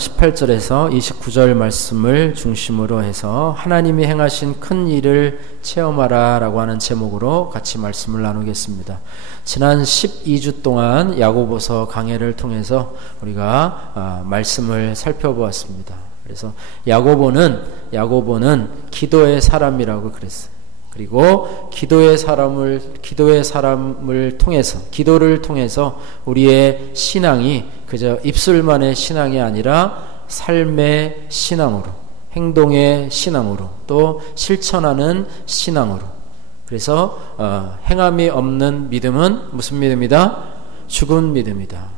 18절에서 29절 말씀을 중심으로 해서 하나님이 행하신 큰 일을 체험하라 라고 하는 제목으로 같이 말씀을 나누겠습니다. 지난 12주 동안 야고보서 강해를 통해서 우리가 말씀을 살펴보았습니다. 그래서 야고보는 기도의 사람이라고 그랬어요. 그리고 기도의 사람을 통해서, 기도를 통해서 우리의 신앙이 그저 입술만의 신앙이 아니라 삶의 신앙으로, 행동의 신앙으로, 또 실천하는 신앙으로. 그래서 행함이 없는 믿음은 무슨 믿음이다? 죽은 믿음이다.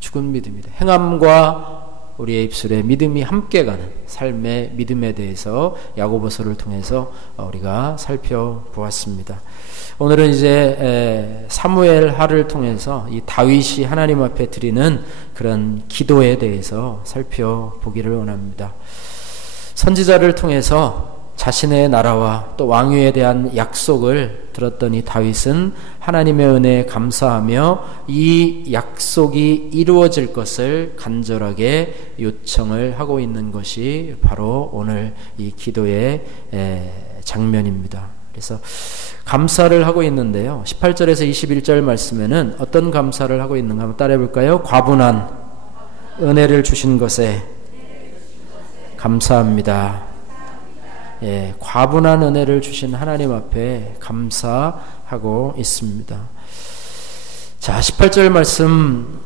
죽은 믿음이다. 행함과 우리의 입술에 믿음이 함께 가는 삶의 믿음에 대해서 야고보서를 통해서 우리가 살펴보았습니다. 오늘은 이제 사무엘하를 통해서 이 다윗이 하나님 앞에 드리는 그런 기도에 대해서 살펴보기를 원합니다. 선지자를 통해서 자신의 나라와 또 왕위에 대한 약속을 들었던 이 다윗은 하나님의 은혜에 감사하며 이 약속이 이루어질 것을 간절하게 요청을 하고 있는 것이 바로 오늘 이 기도의 장면입니다. 그래서 감사를 하고 있는데요. 18절에서 21절 말씀에는 어떤 감사를 하고 있는가 한번 따라해 볼까요? 과분한 은혜를 주신 것에 감사합니다. 과분한 은혜를 주신 하나님 앞에 감사하고 있습니다. 자, 18절 말씀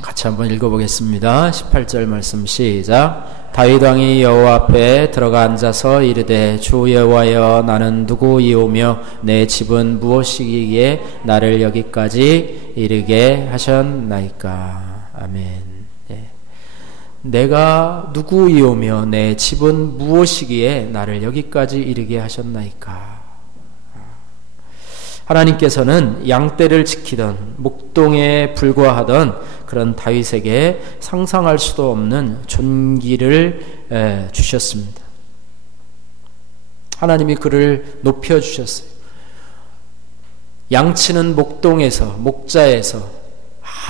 같이 한번 읽어보겠습니다. 18절 말씀 시작. 다윗 왕이 여호와 앞에 들어가 앉아서 이르되 주 여호와여 나는 누구이오며 내 집은 무엇이기에 나를 여기까지 이르게 하셨나이까. 아멘. 내가 누구이오며 내 집은 무엇이기에 나를 여기까지 이르게 하셨나이까. 하나님께서는 양떼를 지키던 목동에 불과하던 그런 다윗에게 상상할 수도 없는 존귀를 주셨습니다. 하나님이 그를 높여주셨어요. 양치는 목동에서, 목자에서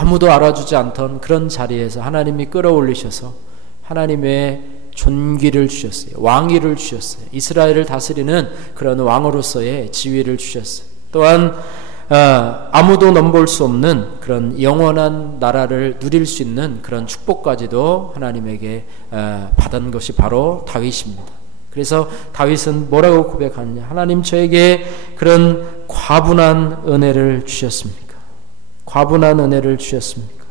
아무도 알아주지 않던 그런 자리에서 하나님이 끌어올리셔서 하나님의 존귀를 주셨어요. 왕위를 주셨어요. 이스라엘을 다스리는 그런 왕으로서의 지위를 주셨어요. 또한 아무도 넘볼 수 없는 그런 영원한 나라를 누릴 수 있는 그런 축복까지도 하나님에게 받은 것이 바로 다윗입니다. 그래서 다윗은 뭐라고 고백하느냐? 하나님 저에게 그런 과분한 은혜를 주셨습니까? 과분한 은혜를 주셨습니까?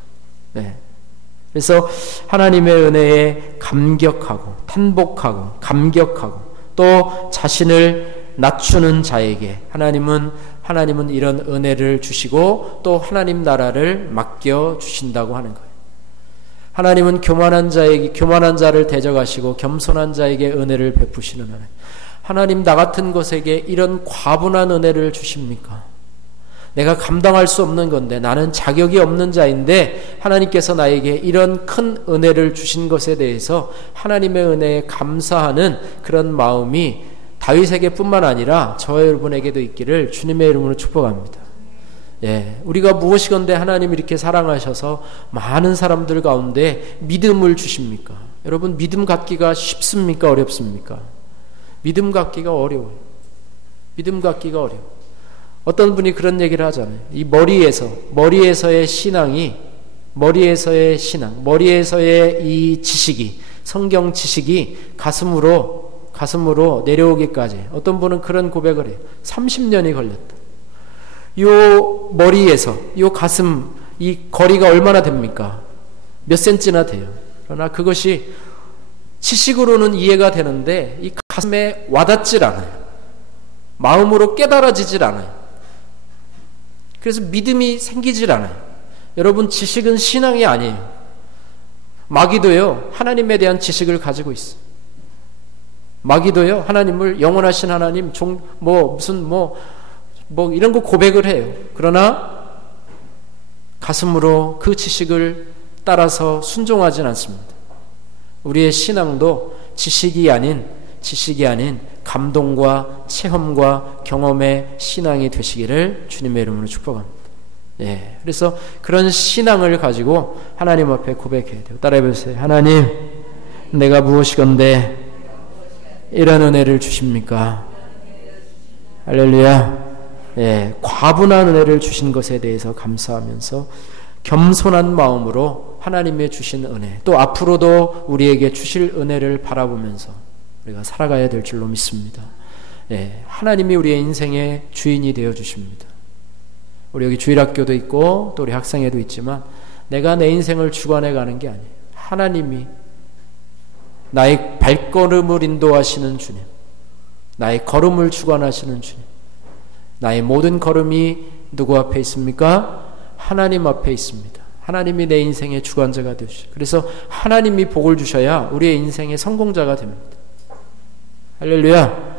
그래서 하나님의 은혜에 감격하고 탄복하고 감격하고 또 자신을 낮추는 자에게 하나님은 이런 은혜를 주시고 또 하나님 나라를 맡겨 주신다고 하는 거예요. 하나님은 교만한 자를 대적하시고 겸손한 자에게 은혜를 베푸시는 하나님 나 같은 것에게 이런 과분한 은혜를 주십니까? 내가 감당할 수 없는 건데 나는 자격이 없는 자인데 하나님께서 나에게 이런 큰 은혜를 주신 것에 대해서 하나님의 은혜에 감사하는 그런 마음이 다윗에게 뿐만 아니라 저와 여러분에게도 있기를 주님의 이름으로 축복합니다. 우리가 무엇이건데 하나님이 이렇게 사랑하셔서 많은 사람들 가운데 믿음을 주십니까? 여러분 믿음 갖기가 쉽습니까? 어렵습니까? 믿음 갖기가 어려워요. 믿음 갖기가 어려워요. 어떤 분이 그런 얘기를 하잖아요. 이 머리에서의 신앙, 머리에서의 이 지식이, 성경 지식이 가슴으로 내려오기까지 어떤 분은 그런 고백을 해요. 30년이 걸렸다. 요 머리에서, 요 가슴, 이 거리가 얼마나 됩니까? 몇 센치나 돼요. 그러나 그것이 지식으로는 이해가 되는데 이 가슴에 와닿질 않아요. 마음으로 깨달아지질 않아요. 그래서 믿음이 생기질 않아요. 여러분 지식은 신앙이 아니에요. 마귀도요 하나님에 대한 지식을 가지고 있어요. 마귀도요 하나님을 영원하신 하나님 이런 거 고백을 해요. 그러나 가슴으로 그 지식을 따라서 순종하진 않습니다. 우리의 신앙도 지식이 아닌 감동과 체험과 경험의 신앙이 되시기를 주님의 이름으로 축복합니다. 예, 그래서 그런 신앙을 가지고 하나님 앞에 고백해야 돼요. 따라해보세요. 하나님, 내가 무엇이건대 이런 은혜를 주십니까? 할렐루야. 예, 과분한 은혜를 주신 것에 대해서 감사하면서 겸손한 마음으로 하나님의 주신 은혜, 또 앞으로도 우리에게 주실 은혜를 바라보면서 우리가 살아가야 될 줄로 믿습니다. 예, 하나님이 우리의 인생의 주인이 되어 주십니다. 우리 여기 주일학교도 있고 또 우리 학생회도 있지만 내가 내 인생을 주관해 가는 게 아니에요. 하나님이 나의 발걸음을 인도하시는 주님, 나의 걸음을 주관하시는 주님, 나의 모든 걸음이 누구 앞에 있습니까? 하나님 앞에 있습니다. 하나님이 내 인생의 주관자가 되시죠. 그래서 하나님이 복을 주셔야 우리의 인생의 성공자가 됩니다. 할렐루야.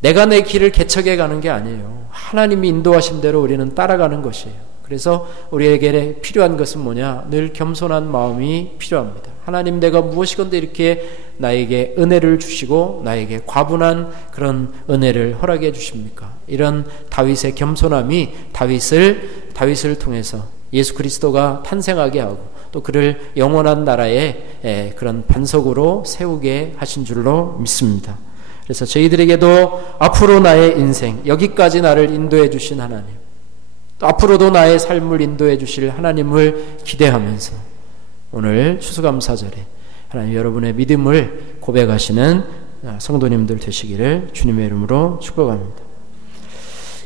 내가 내 길을 개척해 가는 게 아니에요. 하나님이 인도하신 대로 우리는 따라가는 것이에요. 그래서 우리에게 필요한 것은 뭐냐? 늘 겸손한 마음이 필요합니다. 하나님, 내가 무엇이건데 이렇게 나에게 은혜를 주시고 나에게 과분한 그런 은혜를 허락해 주십니까? 이런 다윗의 겸손함이 다윗을 통해서 예수 그리스도가 탄생하게 하고 또 그를 영원한 나라의 그런 반석으로 세우게 하신 줄로 믿습니다. 그래서 저희들에게도 앞으로 나의 인생, 여기까지 나를 인도해 주신 하나님, 또 앞으로도 나의 삶을 인도해 주실 하나님을 기대하면서 오늘 추수감사절에 하나님 여러분의 믿음을 고백하시는 성도님들 되시기를 주님의 이름으로 축복합니다.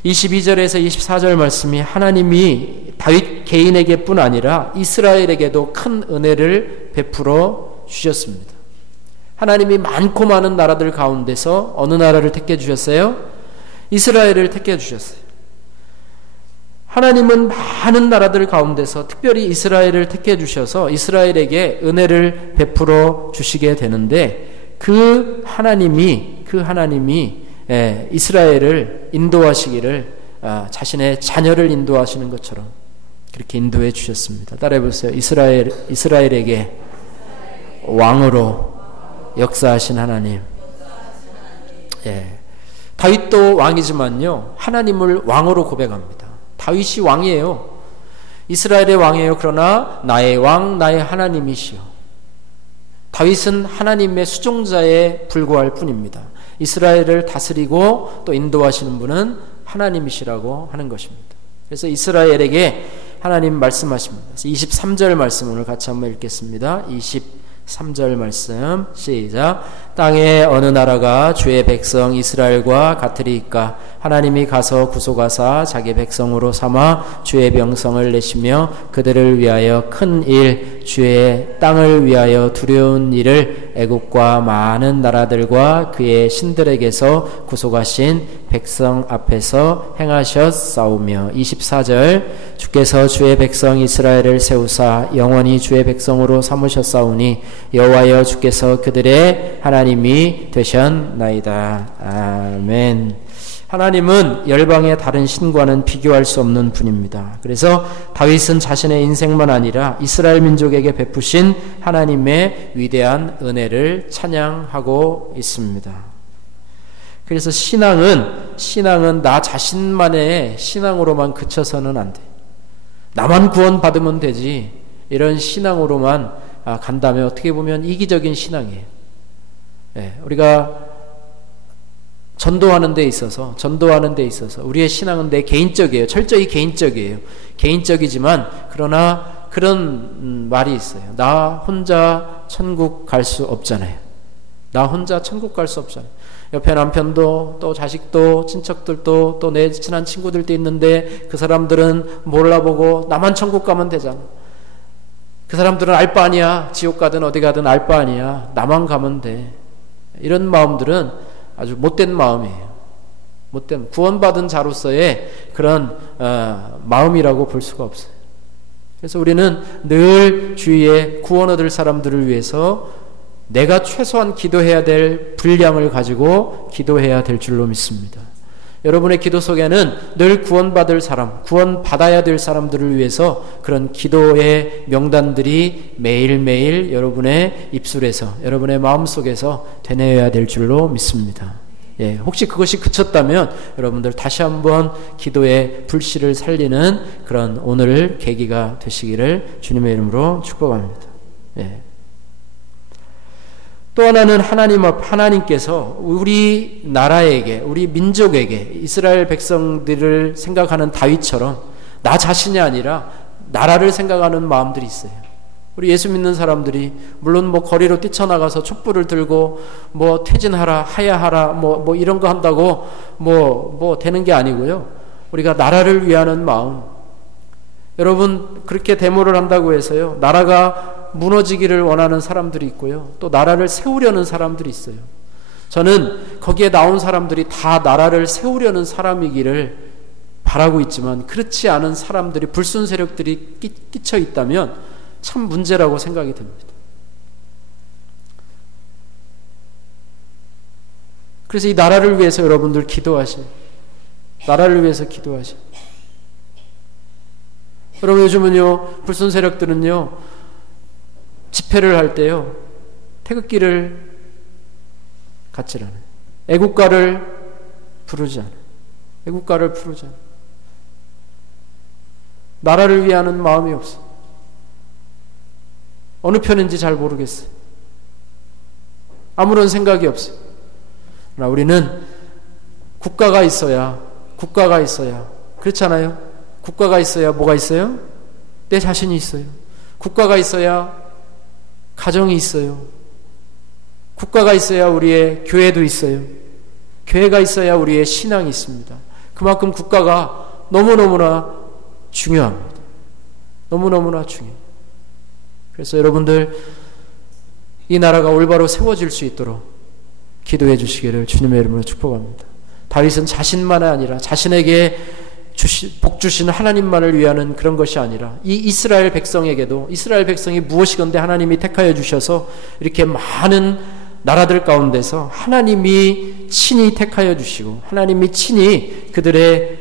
22절에서 24절 말씀이 하나님이 다윗 개인에게뿐 아니라 이스라엘에게도 큰 은혜를 베풀어 주셨습니다. 하나님이 많고 많은 나라들 가운데서 어느 나라를 택해 주셨어요? 이스라엘을 택해 주셨어요. 하나님은 많은 나라들 가운데서 특별히 이스라엘을 택해 주셔서 이스라엘에게 은혜를 베풀어 주시게 되는데 그 하나님이 이스라엘을 인도하시기를 자신의 자녀를 인도하시는 것처럼 그렇게 인도해 주셨습니다. 따라해보세요. 이스라엘에게 왕으로 역사하신 하나님. 예. 다윗도 왕이지만요, 하나님을 왕으로 고백합니다. 다윗이 왕이에요. 이스라엘의 왕이에요. 그러나 나의 왕, 나의 하나님이시여. 다윗은 하나님의 수종자에 불과할 뿐입니다. 이스라엘을 다스리고 또 인도하시는 분은 하나님이시라고 하는 것입니다. 그래서 이스라엘에게 하나님 말씀하십니다. 23절 말씀 오늘 같이 한번 읽겠습니다. 23절 말씀 시작. 땅에 어느 나라가 주의 백성 이스라엘과 같으리이까? 하나님이 가서 구속하사 자기 백성으로 삼아 주의 명성을 내시며 그들을 위하여 큰 일, 주의 땅을 위하여 두려운 일을 애국과 많은 나라들과 그의 신들에게서 구속하신 백성 앞에서 행하셨사오며. 24절 주께서 주의 백성 이스라엘을 세우사 영원히 주의 백성으로 삼으셨사오니 여호와여 주께서 그들의 하나님이 되셨나이다. 아멘. 하나님은 열방의 다른 신과는 비교할 수 없는 분입니다. 그래서 다윗은 자신의 인생만 아니라 이스라엘 민족에게 베푸신 하나님의 위대한 은혜를 찬양하고 있습니다. 그래서 신앙은 나 자신만의 신앙으로만 그쳐서는 안 돼. 나만 구원받으면 되지. 이런 신앙으로만 간다면 어떻게 보면 이기적인 신앙이에요. 네, 우리가 전도하는 데 있어서 우리의 신앙은 내 개인적이에요. 철저히 개인적이에요. 개인적이지만 그러나 그런 말이 있어요. 나 혼자 천국 갈 수 없잖아요. 나 혼자 천국 갈 수 없잖아요. 옆에 남편도 또 자식도 친척들도 또 내 친한 친구들도 있는데 그 사람들은 몰라보고 나만 천국 가면 되잖아. 그 사람들은 알 바 아니야. 지옥 가든 어디 가든 알 바 아니야. 나만 가면 돼. 이런 마음들은 아주 못된 마음이에요. 못된 구원받은 자로서의 그런 마음이라고 볼 수가 없어요. 그래서 우리는 늘 주위에 구원 얻을 사람들을 위해서 내가 최소한 기도해야 될 분량을 가지고 기도해야 될 줄로 믿습니다. 여러분의 기도 속에는 늘 구원받을 사람, 구원받아야 될 사람들을 위해서 그런 기도의 명단들이 매일매일 여러분의 입술에서, 여러분의 마음속에서 되뇌어야 될 줄로 믿습니다. 예, 혹시 그것이 그쳤다면 여러분들 다시 한번 기도의 불씨를 살리는 그런 오늘 계기가 되시기를 주님의 이름으로 축복합니다. 예. 또 하나는 하나님께서 우리 나라에게, 우리 민족에게, 이스라엘 백성들을 생각하는 다윗처럼 나 자신이 아니라 나라를 생각하는 마음들이 있어요. 우리 예수 믿는 사람들이 물론 뭐 거리로 뛰쳐나가서 촛불을 들고 뭐 퇴진하라, 하야하라, 뭐 이런 거 한다고 뭐 되는 게 아니고요. 우리가 나라를 위하는 마음. 여러분 그렇게 데모를 한다고 해서요. 나라가 무너지기를 원하는 사람들이 있고요. 또 나라를 세우려는 사람들이 있어요. 저는 거기에 나온 사람들이 다 나라를 세우려는 사람이기를 바라고 있지만 그렇지 않은 사람들이 불순 세력들이 끼쳐 있다면 참 문제라고 생각이 듭니다. 그래서 이 나라를 위해서 여러분들 기도하세요. 나라를 위해서 기도하세요. 여러분 요즘은요 불순 세력들은요 집회를 할 때요 태극기를 갖지 않아요. 애국가를 부르지 않아요. 애국가를 부르지 않아요. 나라를 위하는 마음이 없어요. 어느 편인지 잘 모르겠어요. 아무런 생각이 없어요. 그러나 우리는 국가가 있어야 그렇잖아요. 국가가 있어야 뭐가 있어요? 내 자신이 있어요. 국가가 있어야 가정이 있어요. 국가가 있어야 우리의 교회도 있어요. 교회가 있어야 우리의 신앙이 있습니다. 그만큼 국가가 너무너무나 중요합니다. 너무너무나 중요해요. 그래서 여러분들 이 나라가 올바로 세워질 수 있도록 기도해 주시기를 주님의 이름으로 축복합니다. 다윗은 자신만이 아니라 자신에게 복 주신 하나님만을 위하는 그런 것이 아니라 이 이스라엘 백성에게도 이스라엘 백성이 무엇이건데 하나님이 택하여 주셔서 이렇게 많은 나라들 가운데서 하나님이 친히 택하여 주시고 하나님이 친히 그들의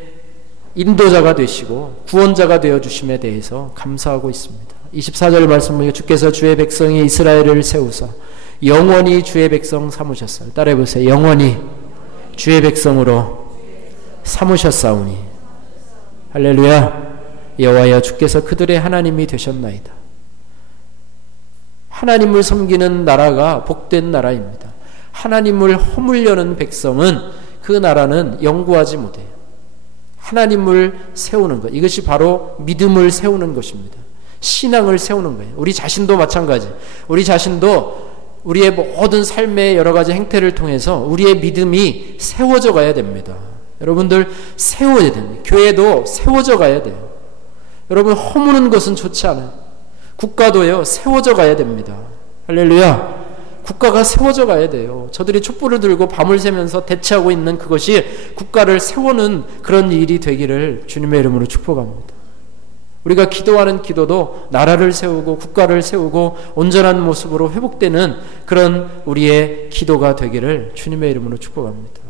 인도자가 되시고 구원자가 되어 주심에 대해서 감사하고 있습니다. 24절 말씀을 주께서 주의 백성이 이스라엘을 세우사 영원히 주의 백성 삼으셨어요. 따라해 보세요. 영원히 주의 백성으로 삼으셨사오니 할렐루야. 여호와여 주께서 그들의 하나님이 되셨나이다. 하나님을 섬기는 나라가 복된 나라입니다. 하나님을 허물려는 백성은 그 나라는 영구하지 못해요. 하나님을 세우는 것, 이것이 바로 믿음을 세우는 것입니다. 신앙을 세우는 거예요. 우리 자신도 마찬가지. 우리 자신도 우리의 모든 삶의 여러 가지 행태를 통해서 우리의 믿음이 세워져 가야 됩니다. 여러분들 세워야 됩니다. 교회도 세워져 가야 돼요. 여러분 허무는 것은 좋지 않아요. 국가도요 세워져 가야 됩니다. 할렐루야. 국가가 세워져 가야 돼요. 저들이 촛불을 들고 밤을 새면서 대치하고 있는 그것이 국가를 세우는 그런 일이 되기를 주님의 이름으로 축복합니다. 우리가 기도하는 기도도 나라를 세우고 국가를 세우고 온전한 모습으로 회복되는 그런 우리의 기도가 되기를 주님의 이름으로 축복합니다.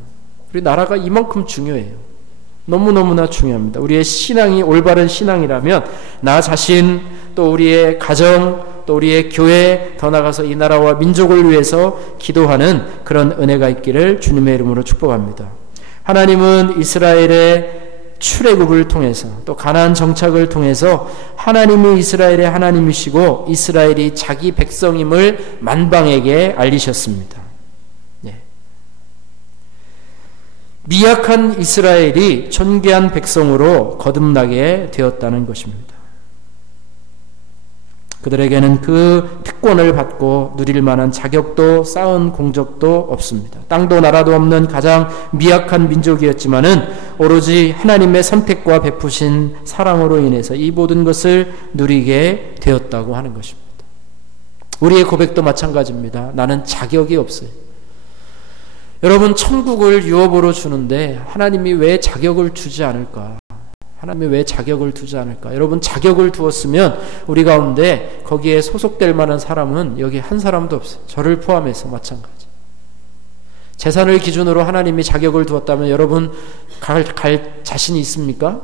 우리 나라가 이만큼 중요해요. 너무너무나 중요합니다. 우리의 신앙이 올바른 신앙이라면 나 자신 또 우리의 가정 또 우리의 교회 더 나아가서 이 나라와 민족을 위해서 기도하는 그런 은혜가 있기를 주님의 이름으로 축복합니다. 하나님은 이스라엘의 출애굽을 통해서 또 가나안 정착을 통해서 하나님이 이스라엘의 하나님이시고 이스라엘이 자기 백성임을 만방에게 알리셨습니다. 네. 미약한 이스라엘이 존귀한 백성으로 거듭나게 되었다는 것입니다. 그들에게는 그 특권을 받고 누릴 만한 자격도 쌓은 공적도 없습니다. 땅도 나라도 없는 가장 미약한 민족이었지만은 오로지 하나님의 선택과 베푸신 사랑으로 인해서 이 모든 것을 누리게 되었다고 하는 것입니다. 우리의 고백도 마찬가지입니다. 나는 자격이 없어요. 여러분 천국을 유업으로 주는데 하나님이 왜 자격을 주지 않을까? 하나님이 왜 자격을 두지 않을까? 여러분 자격을 두었으면 우리 가운데 거기에 소속될 만한 사람은 여기 한 사람도 없어요. 저를 포함해서 마찬가지. 재산을 기준으로 하나님이 자격을 두었다면 여러분 갈 자신이 있습니까?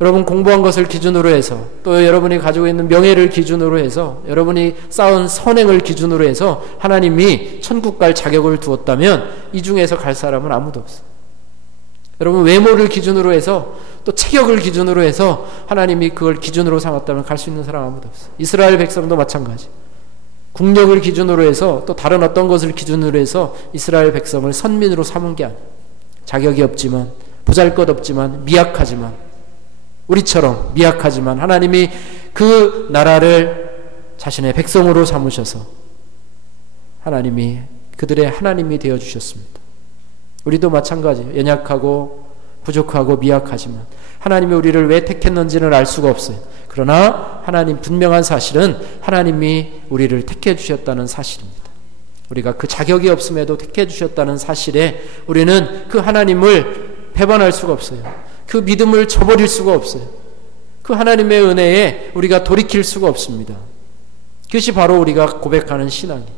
여러분 공부한 것을 기준으로 해서, 또 여러분이 가지고 있는 명예를 기준으로 해서, 여러분이 쌓은 선행을 기준으로 해서 하나님이 천국 갈 자격을 두었다면 이 중에서 갈 사람은 아무도 없어요. 여러분 외모를 기준으로 해서, 또 체격을 기준으로 해서 하나님이 그걸 기준으로 삼았다면 갈 수 있는 사람 아무도 없어요. 이스라엘 백성도 마찬가지. 국력을 기준으로 해서, 또 다른 어떤 것을 기준으로 해서 이스라엘 백성을 선민으로 삼은 게 아니에요. 자격이 없지만, 보잘것없지만, 미약하지만, 우리처럼 미약하지만 하나님이 그 나라를 자신의 백성으로 삼으셔서 하나님이 그들의 하나님이 되어주셨습니다. 우리도 마찬가지예요. 연약하고 부족하고 미약하지만 하나님이 우리를 왜 택했는지는 알 수가 없어요. 그러나 하나님 분명한 사실은 하나님이 우리를 택해 주셨다는 사실입니다. 우리가 그 자격이 없음에도 택해 주셨다는 사실에 우리는 그 하나님을 배반할 수가 없어요. 그 믿음을 저버릴 수가 없어요. 그 하나님의 은혜에 우리가 돌이킬 수가 없습니다. 그것이 바로 우리가 고백하는 신앙이에요.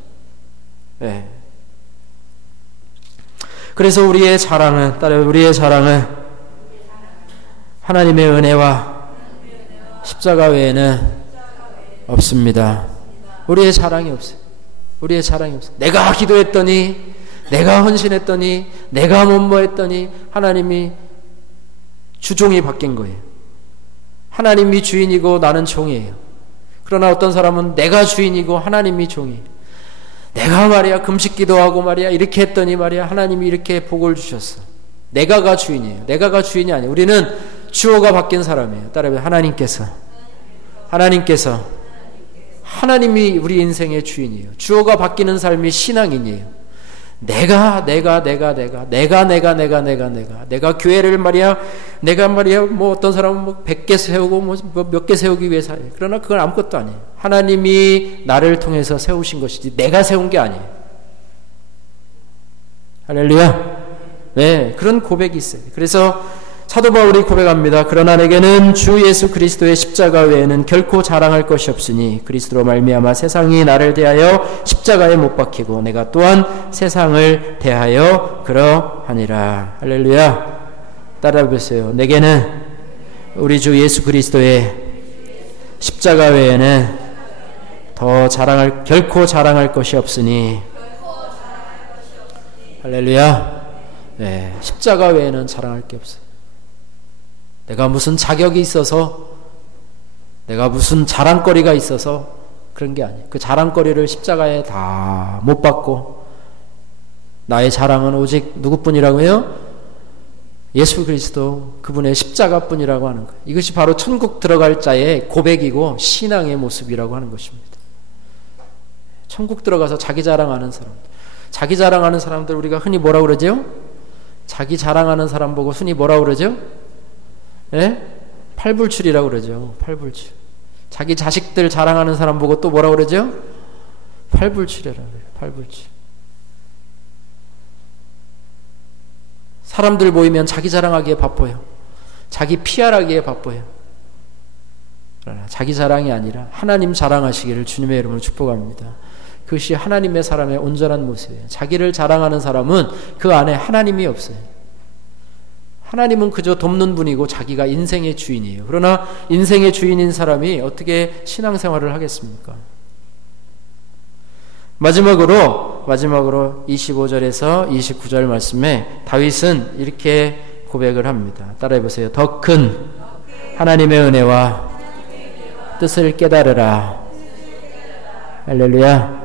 네. 그래서 우리의 자랑은 하나님의 은혜와 십자가 외에는 없습니다. 우리의 자랑이 없어요. 우리의 자랑이 없어요. 내가 기도했더니, 내가 헌신했더니, 내가 뭐했더니 하나님이 주종이 바뀐 거예요. 하나님이 주인이고 나는 종이에요. 그러나 어떤 사람은 내가 주인이고 하나님이 종이에요. 내가 말이야 금식 기도하고 말이야 이렇게 했더니 말이야 하나님이 이렇게 복을 주셨어. 내가가 주인이에요. 내가가 주인이 아니에요. 우리는 주어가 바뀐 사람이에요. 따라해 하나님이 우리 인생의 주인이에요. 주어가 바뀌는 삶이 신앙인이에요. 내가 교회를 말이야, 뭐 어떤 사람은 뭐 100개 세우고 뭐 몇 개 세우기 위해서 해요. 그러나 그건 아무것도 아니에요. 하나님이 나를 통해서 세우신 것이지 내가 세운 게 아니에요. 할렐루야. 네, 그런 고백이 있어요. 그래서 사도 바울이 고백합니다. 그러나 내게는 주 예수 그리스도의 십자가 외에는 결코 자랑할 것이 없으니 그리스도로 말미암아 세상이 나를 대하여 십자가에 못 박히고 내가 또한 세상을 대하여 그러하니라. 할렐루야. 따라해 보세요. 내게는 우리 주 예수 그리스도의 십자가 외에는 결코 자랑할 것이 없으니. 할렐루야. 네, 십자가 외에는 자랑할 게 없어요. 내가 무슨 자격이 있어서, 내가 무슨 자랑거리가 있어서 그런 게 아니에요. 그 자랑거리를 십자가에 다 못 받고 나의 자랑은 오직 누구뿐이라고 해요? 예수 그리스도 그분의 십자가뿐이라고 하는 거예요. 이것이 바로 천국 들어갈 자의 고백이고 신앙의 모습이라고 하는 것입니다. 천국 들어가서 자기 자랑하는 사람들 우리가 흔히 뭐라고 그러죠? 자기 자랑하는 사람 보고 흔히 뭐라고 그러죠? 예? 팔불출이라고 그러죠. 팔불출. 자기 자식들 자랑하는 사람 보고 또 뭐라고 그러죠? 팔불출이라고 그래요. 팔불출. 사람들 모이면 자기 자랑하기에 바빠요. 자기 피하라기에 바빠요. 그러나 자기 자랑이 아니라 하나님 자랑하시기를 주님의 이름으로 축복합니다. 그것이 하나님의 사람의 온전한 모습이에요. 자기를 자랑하는 사람은 그 안에 하나님이 없어요. 하나님은 그저 돕는 분이고 자기가 인생의 주인이에요. 그러나 인생의 주인인 사람이 어떻게 신앙생활을 하겠습니까? 마지막으로 25절에서 29절 말씀에 다윗은 이렇게 고백을 합니다. 따라해 보세요. 더 큰 하나님의 은혜와 뜻을 깨달으라. 할렐루야.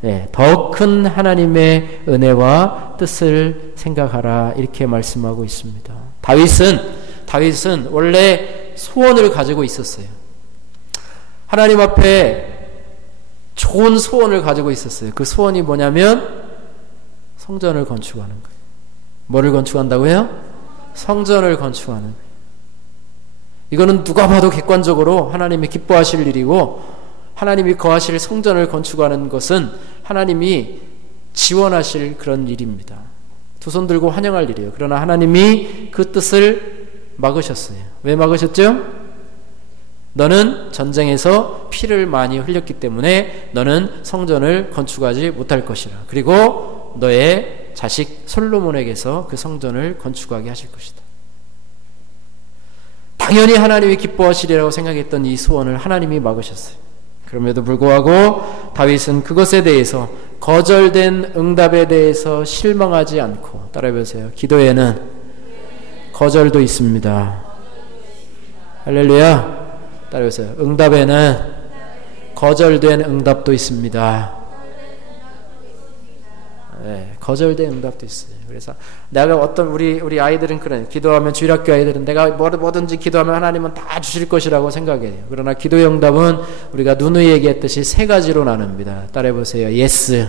네, 더 큰 하나님의 은혜와 뜻을 생각하라. 이렇게 말씀하고 있습니다. 다윗은 원래 소원을 가지고 있었어요. 하나님 앞에 좋은 소원을 가지고 있었어요. 그 소원이 뭐냐면 성전을 건축하는 거예요. 뭐를 건축한다고요? 성전을 건축하는 거예요. 이거는 누가 봐도 객관적으로 하나님이 기뻐하실 일이고, 하나님이 거하실 성전을 건축하는 것은 하나님이 지원하실 그런 일입니다. 두 손 들고 환영할 일이에요. 그러나 하나님이 그 뜻을 막으셨어요. 왜 막으셨죠? 너는 전쟁에서 피를 많이 흘렸기 때문에 너는 성전을 건축하지 못할 것이라. 그리고 너의 자식 솔로몬에게서 그 성전을 건축하게 하실 것이다. 당연히 하나님이 기뻐하시리라고 생각했던 이 소원을 하나님이 막으셨어요. 그럼에도 불구하고 다윗은 그것에 대해서, 거절된 응답에 대해서 실망하지 않고, 따라해보세요. 기도에는 거절도 있습니다. 할렐루야. 따라해보세요. 응답에는 거절된 응답도 있습니다. 네, 거절된 응답도 있어요. 그래서 내가 우리 아이들은 그래, 기도하면, 주일학교 아이들은 내가 뭐든지 기도하면 하나님은 다 주실 것이라고 생각해요. 그러나 기도의 응답은 우리가 누누이 얘기했듯이 세 가지로 나눕니다. 따라해보세요. yes,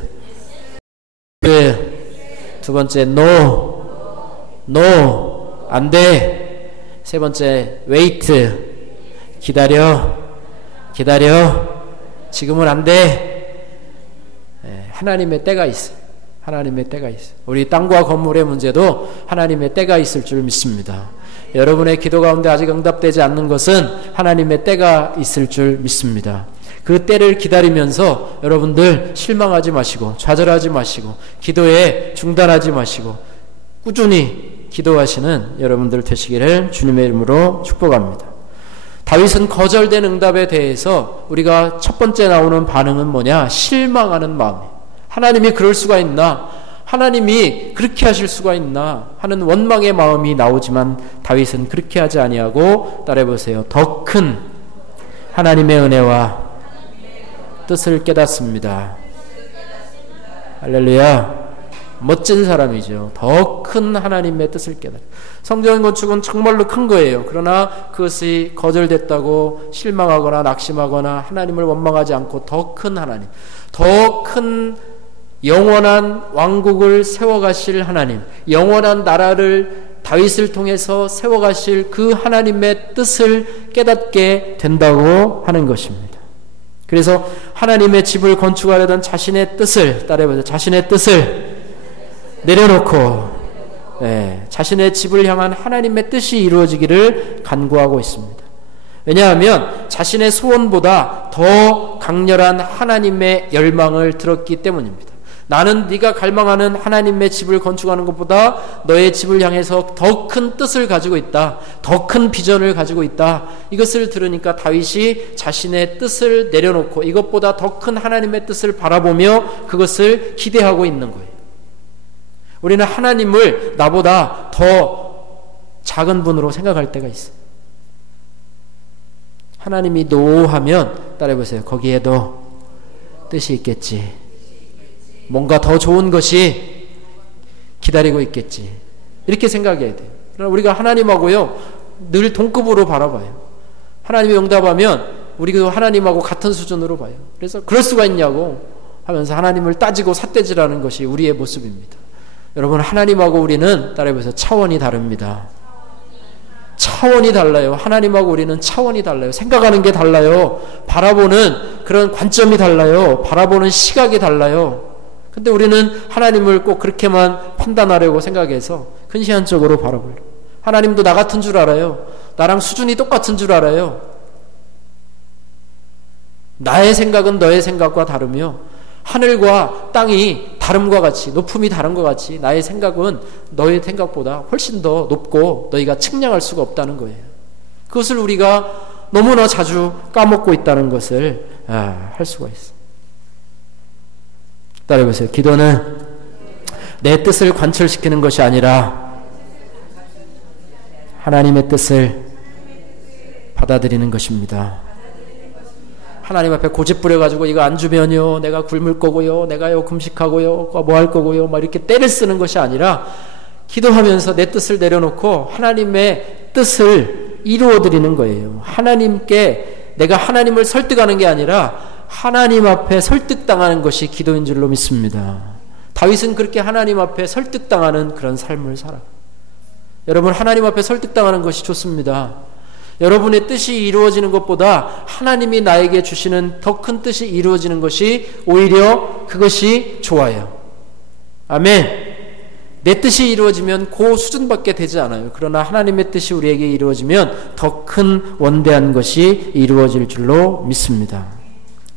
두 번째 no, 안 돼. 세 번째 wait, 기다려, 지금은 안 돼. 하나님의 때가 있어요. 하나님의 때가 있어요. 우리 땅과 건물의 문제도 하나님의 때가 있을 줄 믿습니다. 여러분의 기도 가운데 아직 응답되지 않는 것은 하나님의 때가 있을 줄 믿습니다. 그 때를 기다리면서 여러분들 실망하지 마시고, 좌절하지 마시고, 기도에 중단하지 마시고 꾸준히 기도하시는 여러분들 되시기를 주님의 이름으로 축복합니다. 다윗은 거절된 응답에 대해서 우리가 첫 번째 나오는 반응은 뭐냐? 실망하는 마음이에요. 하나님이 그럴 수가 있나? 하나님이 그렇게 하실 수가 있나? 하는 원망의 마음이 나오지만 다윗은 그렇게 하지 아니하고, 따라해보세요. 더 큰 하나님의 은혜와 뜻을 깨닫습니다. 할렐루야. 멋진 사람이죠. 더 큰 하나님의 뜻을 깨달아. 성전 건축은 정말로 큰 거예요. 그러나 그것이 거절됐다고 실망하거나 낙심하거나 하나님을 원망하지 않고 더 큰 하나님, 더 큰 영원한 왕국을 세워가실 하나님, 영원한 나라를 다윗을 통해서 세워가실 그 하나님의 뜻을 깨닫게 된다고 하는 것입니다. 그래서 하나님의 집을 건축하려던 자신의 뜻을, 따라해보세요. 자신의 뜻을 내려놓고, 자신의 집을 향한 하나님의 뜻이 이루어지기를 간구하고 있습니다. 왜냐하면 자신의 소원보다 더 강렬한 하나님의 열망을 들었기 때문입니다. 나는 네가 갈망하는 하나님의 집을 건축하는 것보다 너의 집을 향해서 더 큰 뜻을 가지고 있다. 더 큰 비전을 가지고 있다. 이것을 들으니까 다윗이 자신의 뜻을 내려놓고 이것보다 더 큰 하나님의 뜻을 바라보며 그것을 기대하고 있는 거예요. 우리는 하나님을 나보다 더 작은 분으로 생각할 때가 있어요. 하나님이 노하면, 따라해보세요. 거기에도 뜻이 있겠지. 뭔가 더 좋은 것이 기다리고 있겠지. 이렇게 생각해야 돼요. 그러나 우리가 하나님하고요, 늘 동급으로 바라봐요. 하나님이 응답하면 우리도 하나님하고 같은 수준으로 봐요. 그래서 그럴 수가 있냐고 하면서 하나님을 따지고 삿대질하는 것이 우리의 모습입니다. 여러분, 하나님하고 우리는, 따라해보세요. 차원이 다릅니다. 차원이 달라요. 하나님하고 우리는 차원이 달라요. 생각하는 게 달라요. 바라보는 그런 관점이 달라요. 바라보는 시각이 달라요. 근데 우리는 하나님을 꼭 그렇게만 판단하려고 생각해서 근시안적으로 바라보려. 하나님도 나 같은 줄 알아요. 나랑 수준이 똑같은 줄 알아요. 나의 생각은 너의 생각과 다르며 하늘과 땅이 다름과 같이, 높음이 다른 것 같이 나의 생각은 너의 생각보다 훨씬 더 높고 너희가 측량할 수가 없다는 거예요. 그것을 우리가 너무나 자주 까먹고 있다는 것을 할 수가 있어요. 따라해보세요. 기도는 내 뜻을 관철시키는 것이 아니라 하나님의 뜻을 받아들이는 것입니다. 하나님 앞에 고집 부려가지고 이거 안 주면요, 내가 굶을 거고요, 내가요 금식하고요, 뭐 할 거고요, 막 이렇게 때를 쓰는 것이 아니라 기도하면서 내 뜻을 내려놓고 하나님의 뜻을 이루어드리는 거예요. 하나님께 내가 하나님을 설득하는 게 아니라 하나님 앞에 설득당하는 것이 기도인 줄로 믿습니다. 다윗은 그렇게 하나님 앞에 설득당하는 그런 삶을 살아. 여러분, 하나님 앞에 설득당하는 것이 좋습니다. 여러분의 뜻이 이루어지는 것보다 하나님이 나에게 주시는 더 큰 뜻이 이루어지는 것이 오히려 그것이 좋아요. 아멘. 내 뜻이 이루어지면 그 수준밖에 되지 않아요. 그러나 하나님의 뜻이 우리에게 이루어지면 더 큰 원대한 것이 이루어질 줄로 믿습니다.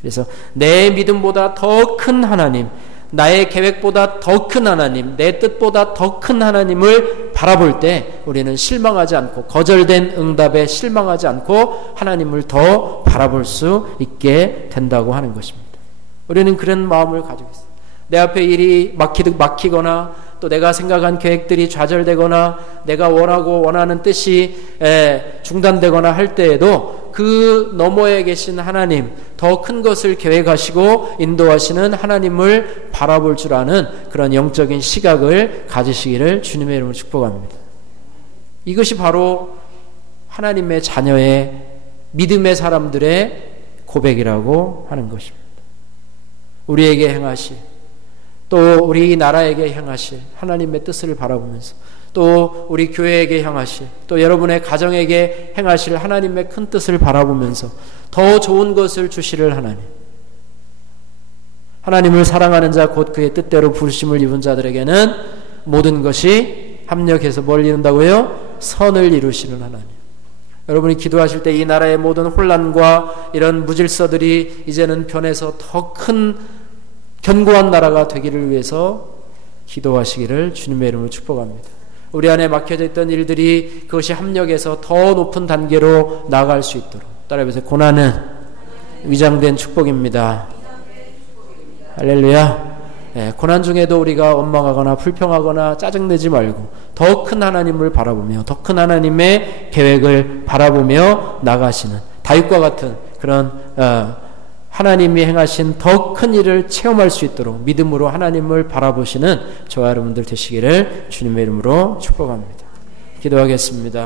그래서 내 믿음보다 더 큰 하나님, 나의 계획보다 더 큰 하나님, 내 뜻보다 더 큰 하나님을 바라볼 때 우리는 실망하지 않고, 거절된 응답에 실망하지 않고 하나님을 더 바라볼 수 있게 된다고 하는 것입니다. 우리는 그런 마음을 가지고 있어요. 내 앞에 일이 막히거나 또 내가 생각한 계획들이 좌절되거나 내가 원하는 뜻이 중단되거나 할 때에도 그 너머에 계신 하나님, 더 큰 것을 계획하시고 인도하시는 하나님을 바라볼 줄 아는 그런 영적인 시각을 가지시기를 주님의 이름으로 축복합니다. 이것이 바로 하나님의 자녀의 믿음의 사람들의 고백이라고 하는 것입니다. 우리에게 행하실, 또 우리 나라에게 향하실 하나님의 뜻을 바라보면서, 또 우리 교회에게 향하실, 또 여러분의 가정에게 행하실 하나님의 큰 뜻을 바라보면서 더 좋은 것을 주시를 하나님, 하나님을 사랑하는 자 곧 그의 뜻대로 부르심을 입은 자들에게는 모든 것이 합력해서 뭘 이룬다고요? 선을 이루시는 하나님. 여러분이 기도하실 때 이 나라의 모든 혼란과 이런 무질서들이 이제는 변해서 더 큰 견고한 나라가 되기를 위해서 기도하시기를 주님의 이름으로 축복합니다. 우리 안에 막혀져 있던 일들이 그것이 합력해서 더 높은 단계로 나아갈 수 있도록, 따라해보세요. 고난은 위장된 축복입니다. 할렐루야. 고난 중에도 우리가 원망하거나 불평하거나 짜증내지 말고 더 큰 하나님을 바라보며, 더 큰 하나님의 계획을 바라보며 나가시는 다윗과 같은 그런 하나님이 행하신 더 큰 일을 체험할 수 있도록 믿음으로 하나님을 바라보시는 저와 여러분들 되시기를 주님의 이름으로 축복합니다. 기도하겠습니다.